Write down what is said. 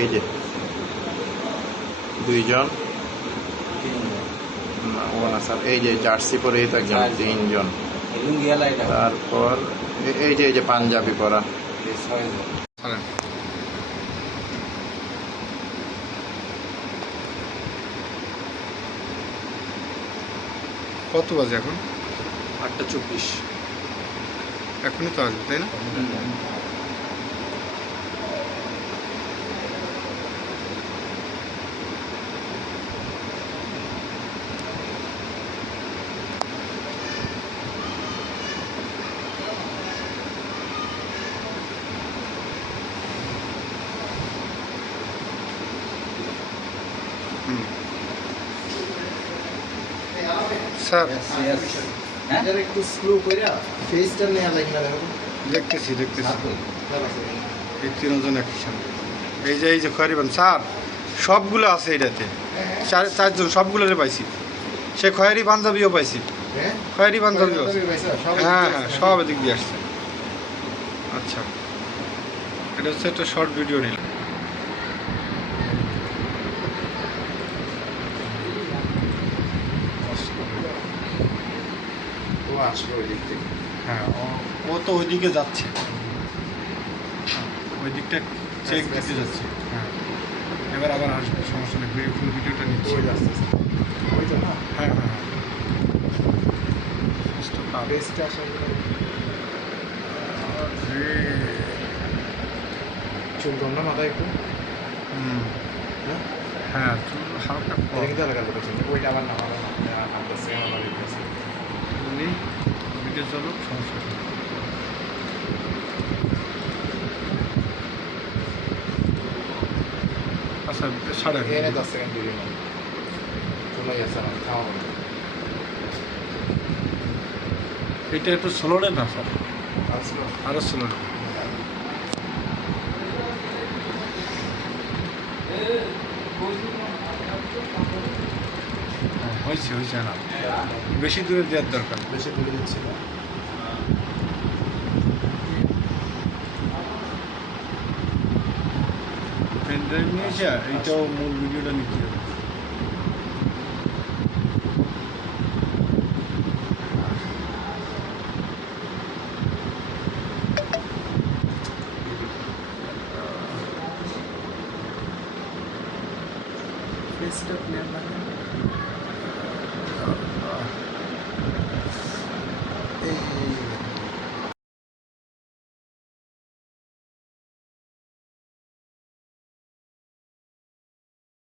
এই যে দুইজন, ও না স্যার, এই যে জার্সি পরে এই তো একজন, তিনজন। তারপর এই যে পাঞ্জাবি পরা। কত বাজে এখন? 8:24। এখনই তো আসবে, তাই না? স্যার একটু স্লো করে ফেসটা নেওয়া লাগে না, দেখতেছি এই তিনজন একসাথে। এই যে খয়েরিবান স্যার সবগুলো আছে এটাতে, চারজন সবগুলোরে পাইছি। সে খয়েরি পাঞ্জাবিও পাইছি, খয়েরি পাঞ্জাবিও আছে। হ্যাঁ, সব এদিক দিয়ে আসছে। আচ্ছা, এটা হচ্ছে একটা শর্ট ভিডিও নিলাম। আসবে ওই দিক থেকে। হ্যাঁ, ও তো ওইদিকে যাচ্ছে, ওই দিকটা চেক দিতে যাচ্ছে। হ্যাঁ, এবার আবার আসবে, সমস্যা নেই। ফুল ভিডিওটা নিচ্ছি। ওই তো না, হ্যাঁ, বেস্টে আসার চুল কম না মাথায় একটু, হ্যাঁ, চুল হালকা কিন্তু এলাকার লোক আছে, ওইটা আবার না ভিডিও চলুক, সমস্যা নেই। আচ্ছা, সাড়ে 10 সেকেন্ড দিয়ে দিন, চলে গেছে আমার খাওয়া। এটা একটু স্লো নেন না স্যার, আরও স্লো নেন। হয়েছে না, বেশি দূরে দেওয়ার দরকার। বেশি দূরে দিচ্ছি না। পেন ড্রাইভ নিয়েছে, এইটাও মূল ভিডিওটা নিতে হবে। ফেসটা ক্লিয়ার লাগে।